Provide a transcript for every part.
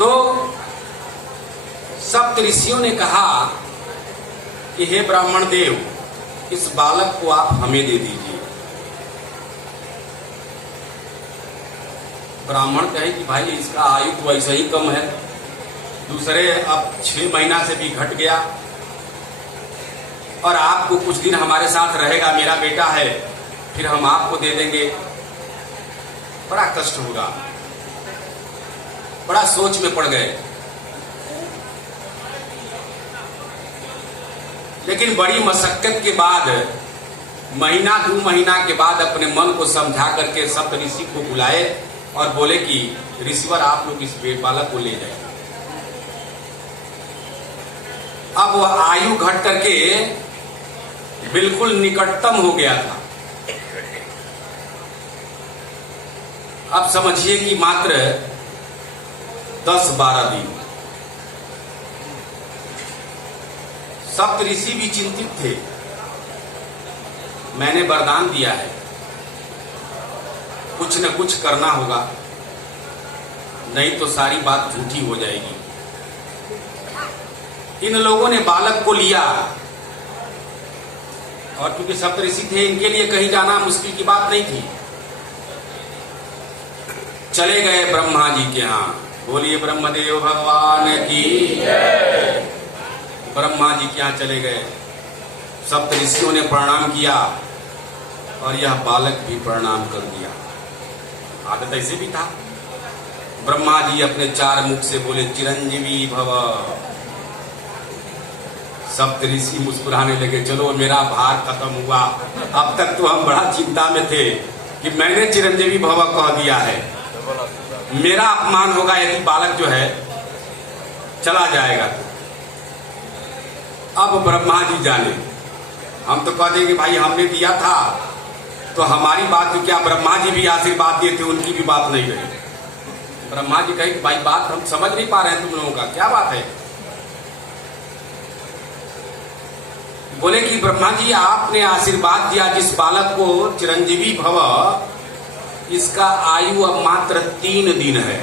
तो सप्त ऋषियों ने कहा कि हे ब्राह्मण देव, इस बालक को आप हमें दे दीजिए। ब्राह्मण कहे कि भाई इसका आयु तो वैसे ही कम है, दूसरे अब 6 महीना से भी घट गया, और आपको कुछ दिन हमारे साथ रहेगा, मेरा बेटा है, फिर हम आपको दे देंगे, बड़ा कष्ट होगा। बड़ा सोच में पड़ गए। लेकिन बड़ी मशक्कत के बाद, महीना 2 महीना के बाद अपने मन को समझा करके सप्त ऋषि को बुलाए और बोले कि ऋषिवर, आप लोग इस बालक को ले जाए। अब वह आयु घट करके बिल्कुल निकटतम हो गया था। अब समझिए कि मात्र 10-12 दिन। सप्त ऋषि भी चिंतित थे। मैंने वरदान दिया है, कुछ न कुछ करना होगा, नहीं तो सारी बात झूठी हो जाएगी। इन लोगों ने बालक को लिया, और क्योंकि सप्त ऋषि थे, इनके लिए कहीं जाना मुश्किल की बात नहीं थी। चले गए ब्रह्मा जी के यहाँ। बोलिए ब्रह्मदेव भगवान की जय। ब्रह्मा जी के यहाँ चले गए। सप्त ऋषियों ने प्रणाम किया और यह बालक भी प्रणाम कर दिया। आदत ऐसे भी था। ब्रह्मा जी अपने 4 मुख से बोले चिरंजीवी भव। सप्त ऋषि मुस्कुराने लगे, चलो मेरा भार खत्म हुआ। अब तक तो हम बड़ा चिंता में थे कि मैंने चिरंजीवी भव कह दिया है, मेरा अपमान होगा यदि बालक जो है चला जाएगा। अब ब्रह्मा जी जाने, हम तो कह देंगे भाई हमने दिया था तो हमारी बात तो क्या, ब्रह्मा जी भी आशीर्वाद दिए थे, उनकी भी बात नहीं रही। ब्रह्मा जी कहे कि भाई बात हम समझ नहीं पा रहे हैं तुम लोगों का, क्या बात है। बोले कि ब्रह्मा जी आपने आशीर्वाद दिया जिस बालक को चिरंजीवी भव, इसका आयु अब मात्र 3 दिन है।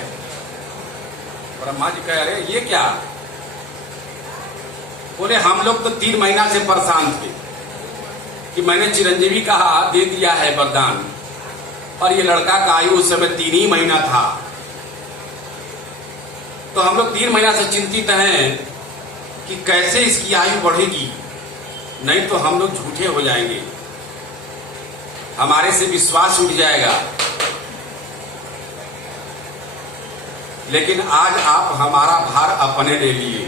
ब्रह्मा जी कह रहे ये क्या। बोले हम लोग तो 3 महीना से परेशान थे कि मैंने चिरंजीवी कहा, दे दिया है वरदान, और ये लड़का का आयु उस समय 3 ही महीना था। तो हम लोग 3 महीना से चिंतित हैं कि कैसे इसकी आयु बढ़ेगी, नहीं तो हम लोग झूठे हो जाएंगे, हमारे से विश्वास उठ जाएगा। लेकिन आज आप हमारा भार अपने ले लिए।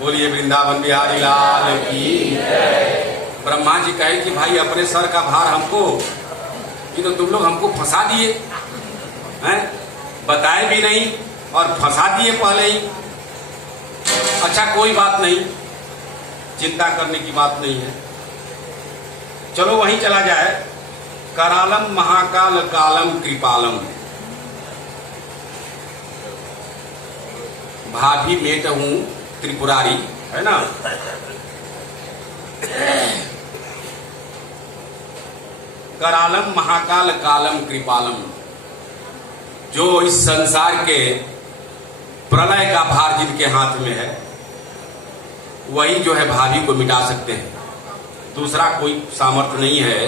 बोलिए वृंदावन बिहारी लाल की जय। ब्रह्मा जी कहे कि भाई अपने सर का भार हमको, ये तो तुम लोग हमको फंसा दिए हैं, बताए भी नहीं और फंसा दिए पहले ही। अच्छा कोई बात नहीं, चिंता करने की बात नहीं है, चलो वहीं चला जाए। करालम महाकाल कालम कृपालम, भाभी मेट हूं त्रिपुरारी, है ना। करालम महाकाल कालम कृपालम, जो इस संसार के प्रलय का भार जिनके हाथ में है, वही जो है भाभी को मिटा सकते हैं। दूसरा कोई सामर्थ्य नहीं है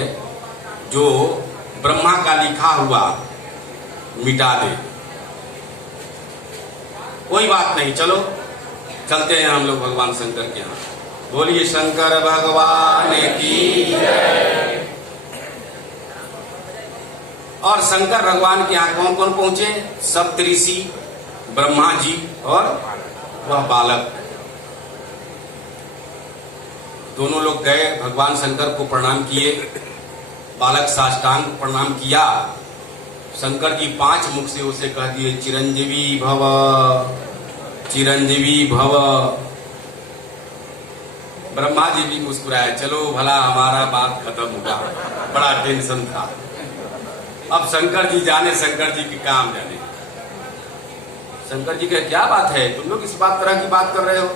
जो ब्रह्मा का लिखा हुआ मिटा दे। कोई बात नहीं, चलो चलते हैं हम लोग भगवान शंकर के यहाँ। बोलिए शंकर भगवान की जय। और शंकर भगवान के यहाँ कौन कौन पहुंचे? सप्त ऋषि, ब्रह्मा जी और वह बालक। दोनों लोग गए, भगवान शंकर को प्रणाम किए। बालक साष्टांग प्रणाम किया। शंकर जी 5 मुख से उसे कह दिए चिरंजीवी भव, चिरंजीवी भव। ब्रह्मा जी भी मुस्कुराए, चलो भला हमारा बात खत्म हुआ, बड़ा टेंशन था। अब शंकर जी जाने, शंकर जी के काम जाने। शंकर जी कहे क्या बात है, तुम लोग इस तरह की बात कर रहे हो,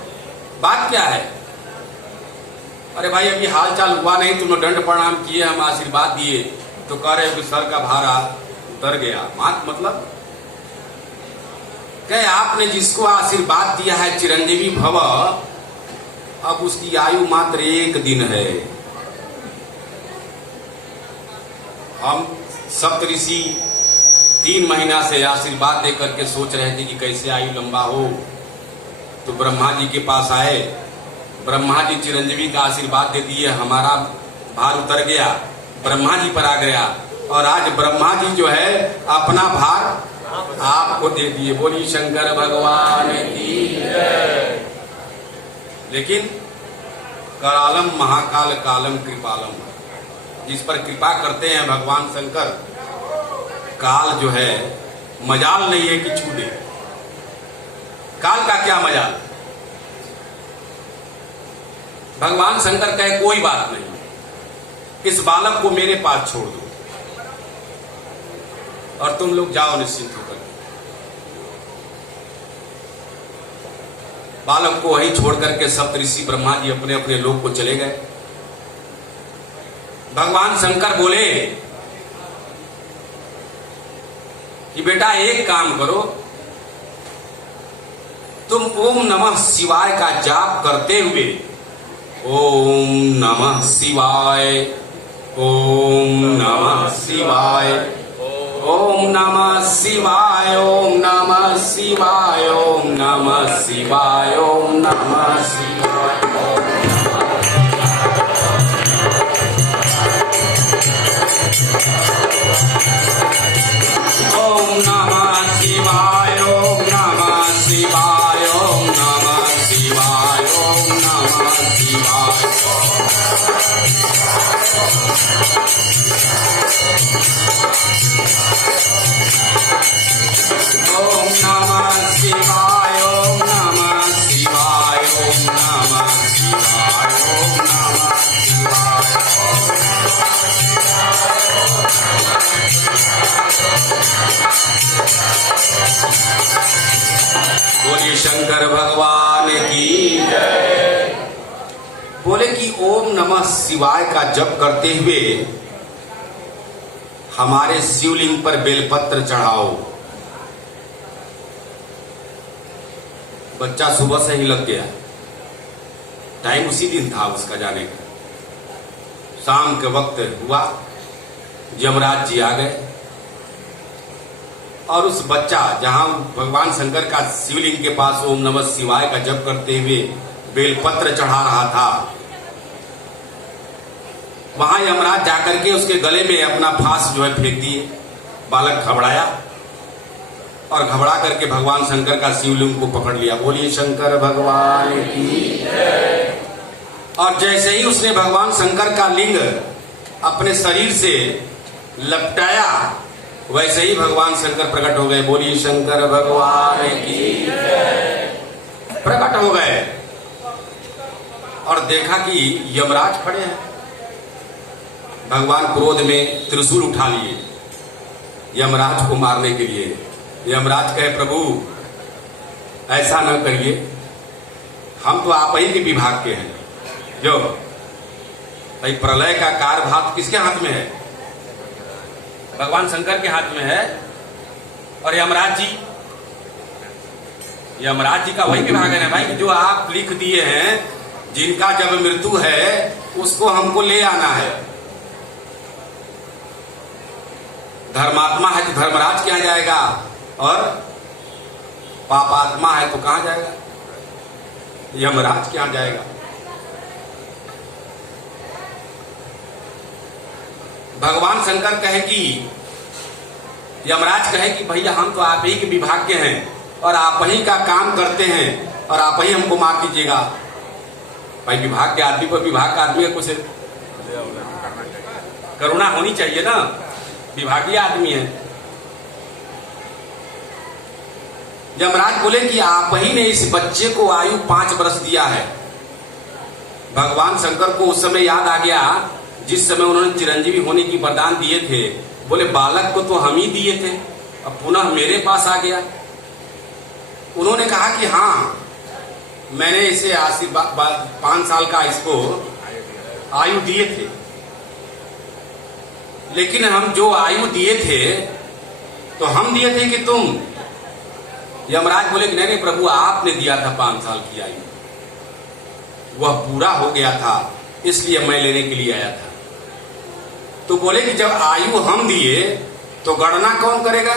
बात क्या है? अरे भाई अभी हाल चाल हुआ नहीं, तुम लोग दंड प्रणाम किए, हम आशीर्वाद दिए, तो कह रहे हो कि सर का भारा उतर गया। मतलब कहे आपने जिसको आशीर्वाद दिया है चिरंजीवी भव, अब उसकी आयु मात्र 1 दिन है। हम सप्तऋषि 3 महीना से आशीर्वाद दे करके सोच रहे थे कि कैसे आयु लंबा हो, तो ब्रह्मा जी के पास आए। ब्रह्मा जी चिरंजीवी का आशीर्वाद दे दिए, हमारा भार उतर गया, ब्रह्मा जी पर आ गया। और आज ब्रह्मा जी जो है अपना भार आपको दे दिए। बोली शंकर भगवान की जय। लेकिन करालम महाकाल कालम कृपालम, जिस पर कृपा करते हैं भगवान शंकर, काल जो है मजाल नहीं है कि छू दे। काल का क्या मजाल। भगवान शंकर कहे कोई बात नहीं, इस बालक को मेरे पास छोड़ दो और तुम लोग जाओ निश्चिंत होकर। बालक को वहीं छोड़ करके सप्तऋषि ब्रह्मा जी अपने अपने लोक को चले गए। भगवान शंकर बोले कि बेटा एक काम करो, तुम ओम नमः शिवाय का जाप करते हुए ओम नमः शिवाय, ओम नमः शिवाय, ओम नमः शिवाय, ओम नमः शिवाय, ओम नमः शिवाय, ओम नमः शिवाय। ओम नमः शिवाय, ओम नमः शिवाय, ओम नमः शिवाय, ओम नमः शिवाय। ओम नमः शिवाय, ओम नमः शिवाय, ओम नमः शिवाय, ओम नमः शिवाय। बोलिए शंकर भगवान की जय। बोले कि ओम नमः शिवाय का जप करते हुए हमारे शिवलिंग पर बेलपत्र चढ़ाओ। बच्चा सुबह से ही लग गया, टाइम उसी दिन था उसका जाने का। शाम के वक्त हुआ, यमराज जी आ गए और उस बच्चा जहां भगवान शंकर का शिवलिंग के पास ओम नमः शिवाय का जप करते हुए बेलपत्र चढ़ा रहा था, वहां यमराज जाकर के उसके गले में अपना फांस जो है फेंक दिए। बालक घबराया और घबरा करके भगवान शंकर का शिवलिंग को पकड़ लिया। बोलिए शंकर भगवान की जय। और जैसे ही उसने भगवान शंकर का लिंग अपने शरीर से लपटाया, वैसे ही भगवान शंकर प्रकट हो गए। बोलिए शंकर भगवान की जय। प्रकट हो गए और देखा कि यमराज खड़े हैं। भगवान क्रोध में त्रिशूल उठा लिए यमराज को मारने के लिए। यमराज कहे प्रभु ऐसा न करिए, हम तो आप ही के विभाग के हैं। जो भाई प्रलय का कार्यभार किसके हाथ में है? भगवान शंकर के हाथ में है। और यमराज जी का वही विभाग है ना भाई, जो आप लिख दिए हैं, जिनका जब मृत्यु है उसको हमको ले आना है। धर्मात्मा है तो धर्मराज के यहाँ जाएगा और पापात्मा है तो कहां जाएगा? यमराज के यहाँ जाएगा। भगवान शंकर कहे कि यमराज कहे कि भैया हम तो आप ही के विभाग के हैं और आप ही का काम करते हैं और आप ही हमको माफ कीजिएगा। भाई विभाग के आदमी पर विभाग का आदमी का कुछ करुणा होनी चाहिए ना, विभागीय आदमी है। यमराज बोले कि आप ही ने इस बच्चे को आयु 5 वर्ष दिया है। भगवान शंकर को उस समय याद आ गया जिस समय उन्होंने चिरंजीवी होने की वरदान दिए थे। बोले बालक को तो हम ही दिए थे, अब पुनः मेरे पास आ गया। उन्होंने कहा कि हाँ, मैंने इसे आशीर्वाद 5 साल का इसको आयु दिए थे, लेकिन हम जो आयु दिए थे तो हम दिए थे कि तुम यमराज बोले कि नहीं नहीं प्रभु, आपने दिया था 5 साल की आयु, वह पूरा हो गया था, इसलिए मैं लेने के लिए आया था। तो बोले कि जब आयु हम दिए तो गणना कौन करेगा?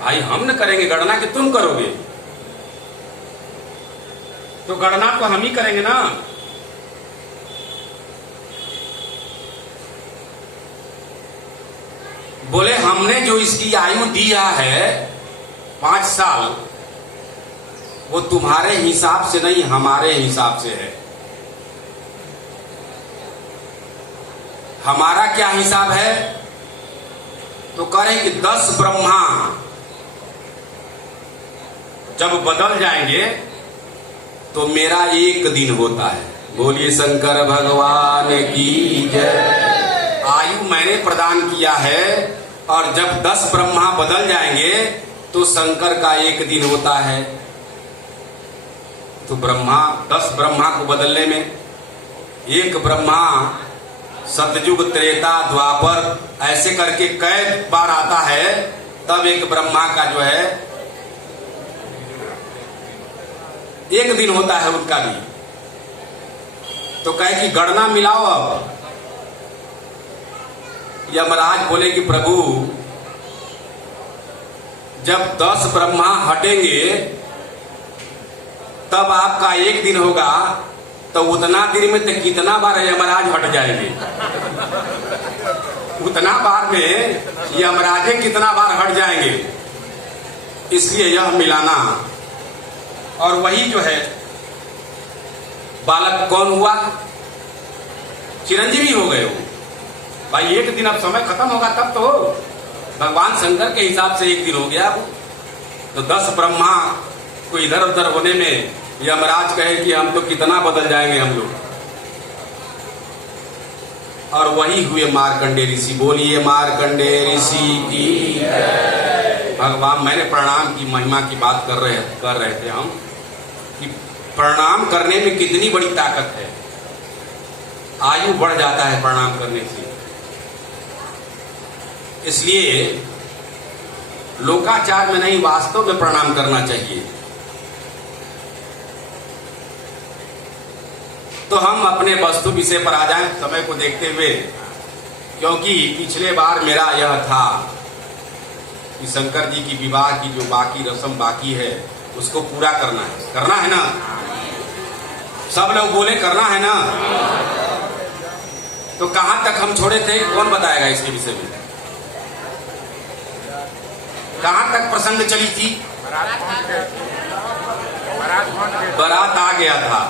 भाई हम न करेंगे गणना कि तुम करोगे? तो गणना तो हम ही करेंगे ना। बोले हमने जो इसकी आयु दिया है 5 साल, वो तुम्हारे हिसाब से नहीं, हमारे हिसाब से है। हमारा क्या हिसाब है? तो करें कि 10 ब्रह्मा जब बदल जाएंगे तो मेरा 1 दिन होता है। बोलिए शंकर भगवान की जय। आयु मैंने प्रदान किया है, और जब 10 ब्रह्मा बदल जाएंगे तो शंकर का 1 दिन होता है। तो 10 ब्रह्मा को बदलने में 1 ब्रह्मा सतयुग, त्रेता, द्वापर ऐसे करके कई बार आता है, तब 1 ब्रह्मा का जो है 1 दिन होता है उनका भी। तो कहे कि गणना मिलाओ। अब यमराज बोले कि प्रभु, जब 10 ब्रह्मा हटेंगे तब आपका 1 दिन होगा, तो उतना दिन में तो कितना बार यमराज हट जाएंगे? उतना बार में यमराजे कितना बार हट जाएंगे? इसलिए यह मिलाना। और वही जो है बालक कौन हुआ? चिरंजीवी हो गए वो। भाई 1 दिन अब समय खत्म होगा तब तो भगवान शंकर के हिसाब से 1 दिन हो गया। तो 10 ब्रह्मा को इधर उधर होने में यमराज कहे कि हम तो कितना बदल जाएंगे हम लोग। और वही हुए मार्कंडे ऋषि। बोलिए मार्कंडे ऋषि की भगवान। मैंने प्रणाम की महिमा की बात कर रहे थे हम, कि प्रणाम करने में कितनी बड़ी ताकत है। आयु बढ़ जाता है प्रणाम करने से। इसलिए लोकाचार में नहीं, वास्तव में प्रणाम करना चाहिए। तो हम अपने वस्तु विषय पर आ जाएं समय को देखते हुए, क्योंकि पिछले बार मेरा यह था कि शंकर जी की विवाह की जो बाकी रस्म बाकी है उसको पूरा करना है ना? सब लोग बोले करना है ना? तो कहां तक हम छोड़े थे? कौन बताएगा इसके विषय में? कहां तक प्रसंग चली थी? बारात आ गया था,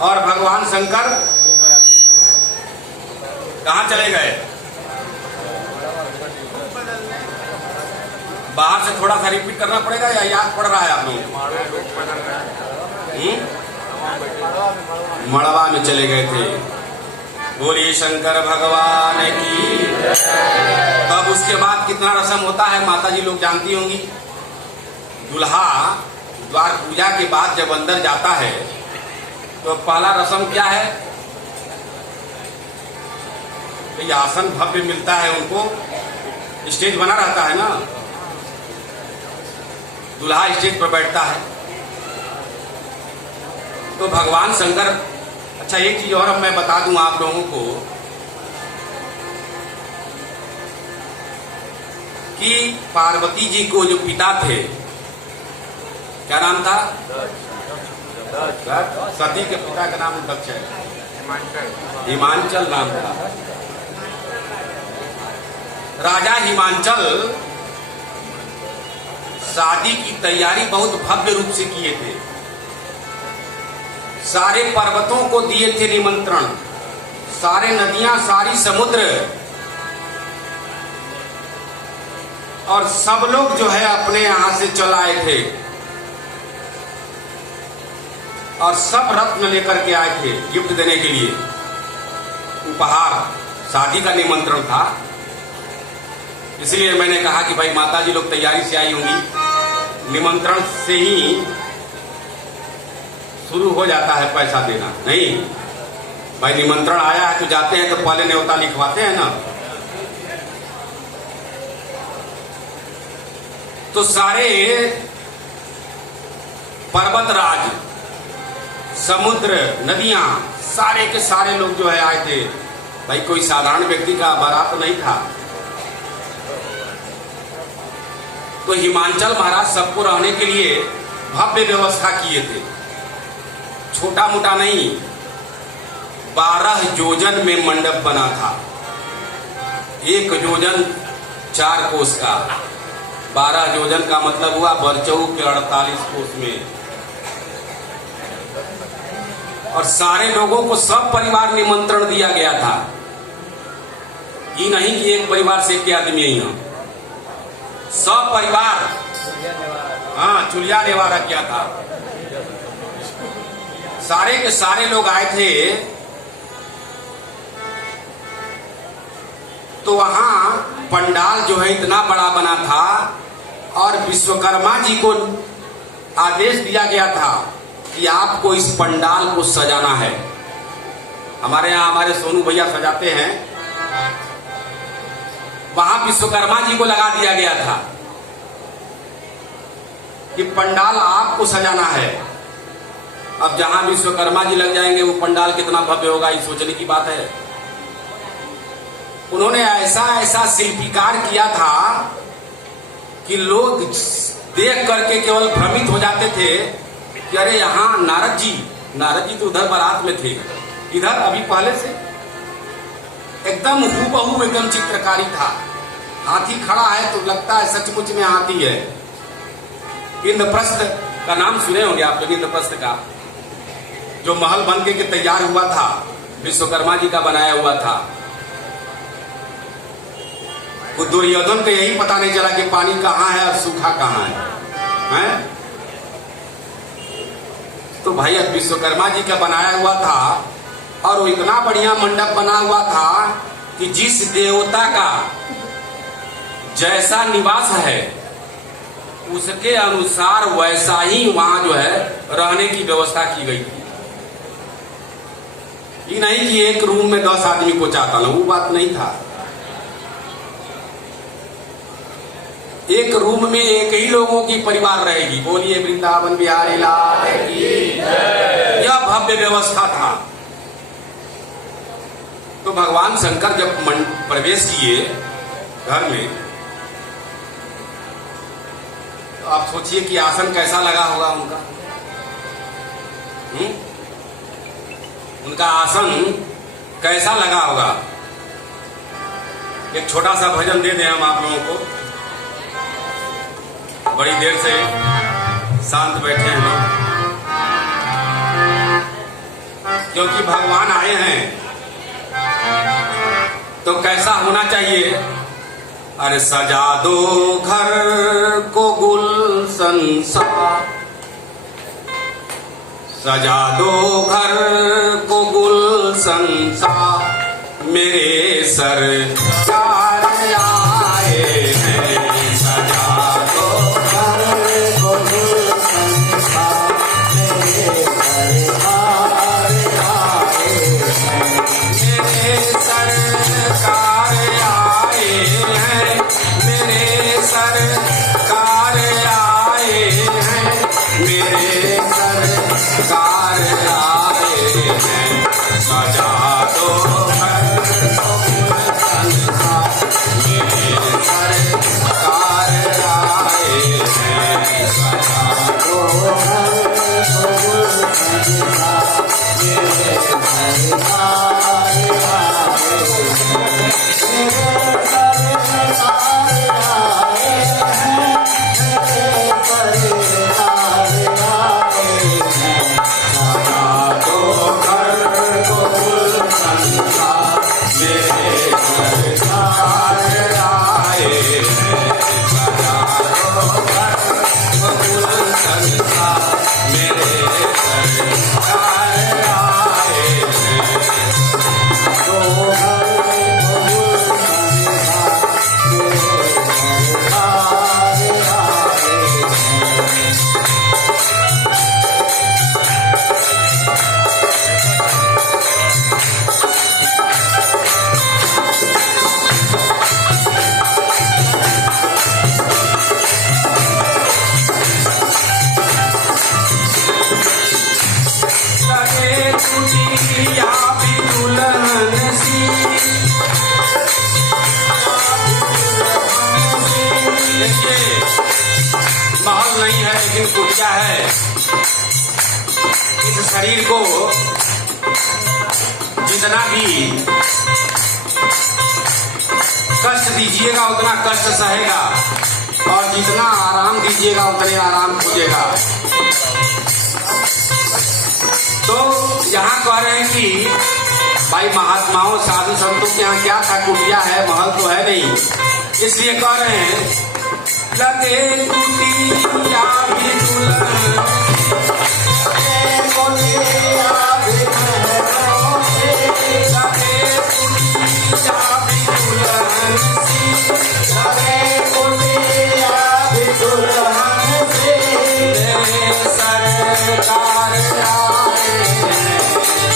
और भगवान शंकर कहां चले गए? बाहर से थोड़ा सा रिपीट करना पड़ेगा या याद पड़ रहा है आप लोग? मड़वा में चले गए थे। बोलिए शंकर भगवान की। तब उसके बाद कितना रस्म होता है माता जी लोग जानती होंगी। दूल्हा द्वार पूजा के बाद जब अंदर जाता है तो पहला रस्म क्या है? आसन भव्य मिलता है उनको, स्टेज बना रहता है ना, दूल्हा स्टेज पर बैठता है। तो भगवान शंकर, अच्छा एक चीज और मैं बता दूं आप लोगों को कि पार्वती जी को जो पिता थे, क्या नाम था? सती के पिता का नाम दक्ष है, हिमांचल नाम था। राजा हिमांचल शादी की तैयारी बहुत भव्य रूप से किए थे। सारे पर्वतों को दिए थे निमंत्रण, सारे नदियां, सारी समुद्र, और सब लोग जो है अपने यहां से चल आए थे, और सब रत्न लेकर के आए थे गिफ्ट देने के लिए, उपहार। शादी का निमंत्रण था, इसलिए मैंने कहा कि भाई माता जी लोग तैयारी से आई होंगी, निमंत्रण से ही शुरू हो जाता है पैसा देना। नहीं भाई, निमंत्रण आया है तो जाते हैं तो पहले न्योता लिखवाते हैं ना, तो सारे पर्वतराज, समुद्र, नदियां, सारे के सारे लोग जो है आए थे। भाई कोई साधारण व्यक्ति का बारात नहीं था। तो हिमांचल महाराज सबको रहने के लिए भव्य व्यवस्था किए थे, छोटा मोटा नहीं। 12 योजन में मंडप बना था, 1 योजन 4 कोस का, 12 योजन का मतलब हुआ बरचऊ के 48 कोस में। और सारे लोगों को सब परिवार निमंत्रण दिया गया था, ये नहीं कि एक परिवार से एक आदमी ही हो, सब परिवार। हाँ, चुलिया निवारा क्या था, सारे के सारे लोग आए थे। तो वहां पंडाल जो है इतना बड़ा बना था और विश्वकर्मा जी को आदेश दिया गया था कि आपको इस पंडाल को सजाना है। हमारे यहाँ हमारे सोनू भैया सजाते हैं, वहां विश्वकर्मा जी को लगा दिया गया था कि पंडाल आपको सजाना है। अब जहां विश्वकर्मा जी लग जाएंगे वो पंडाल कितना भव्य होगा, ये सोचने की बात है। उन्होंने ऐसा ऐसा शिल्पीकार किया था कि लोग देख करके केवल भ्रमित हो जाते थे कि अरे यहाँ नारद जी तो उधर बारात में थे, इधर अभी पहले से एकदम हूबहू एकदम चित्रकारी था। हाथी खड़ा है तो लगता है सचमुच में हाथी है। इंद्रप्रस्थ का नाम सुने होंगे आप लोग, इंद्रप्रस्थ का जो महल बन के तैयार हुआ था, विश्वकर्मा जी का बनाया हुआ था। दुर्योधन को यही पता नहीं चला कि पानी कहाँ है और सूखा कहाँ है? तो भाई अब विश्वकर्मा जी का बनाया हुआ था और वो इतना बढ़िया मंडप बना हुआ था कि जिस देवता का जैसा निवास है उसके अनुसार वैसा ही वहां जो है रहने की व्यवस्था की गई थी। ये नहीं कि एक रूम में 10 आदमी को चाहता ना, वो बात नहीं था। एक रूम में एक ही लोगों की परिवार रहेगी। बोलिए वृंदावन बिहारी लाल की जय। यह भव्य व्यवस्था था। तो भगवान शंकर जब प्रवेश किए घर में, तो आप सोचिए कि आसन कैसा लगा होगा उनका। उनका आसन कैसा लगा होगा। एक छोटा सा भजन दे दें हम आप लोगों को। बड़ी देर से शांत बैठे हैं लोग, क्योंकि भगवान आए हैं तो कैसा होना चाहिए। अरे सजा दो घर को गुलशन सा, सजा दो घर को गुलशन सा, मेरे सरकार आए हैं। सजा दो घर को गुलशन सा, मेरे सरकार आए हैं। मेरे सरकार आए हैं, मेरे सरकार आए हैं, मेरे सरकार आए हैं। सजा दो घर को गुलशन सा, मेरे सरकार आए हैं। सजा दो घर को गुलशन सा, मेरे सरकार नहीं है लेकिन कुटिया है। इस शरीर को जितना भी कष्ट दीजिएगा उतना कष्ट सहेगा, और जितना आराम दीजिएगा उतने आराम खोजेगा। तो यहाँ कह रहे हैं कि भाई महात्माओं साधु संतों के यहाँ क्या था, कुटिया है, महल तो है नहीं, इसलिए कह रहे हैं लगे कुटिया भी दुल्हन, लगे कुटिया भी दुल्हन, लगे कुटिया भी दुल्हन से मेरे सरकार आए,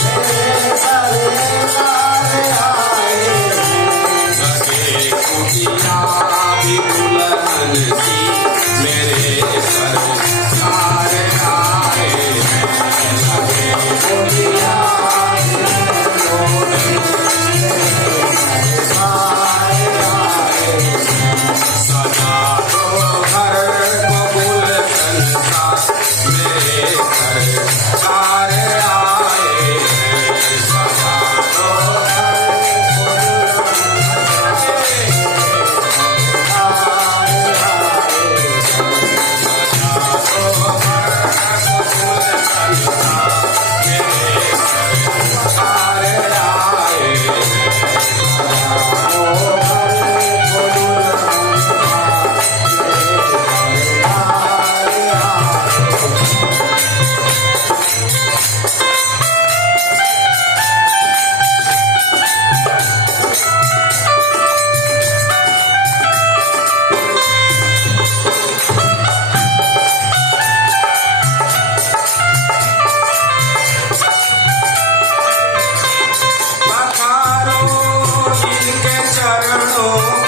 मेरे सरकार आए, लगे कुटिया भी दुल्हन सी मेरे सरकार आए, लगे कुटिया सदा तो घर बबूल संसार मेरे सरकार आए, सदा तो चरणों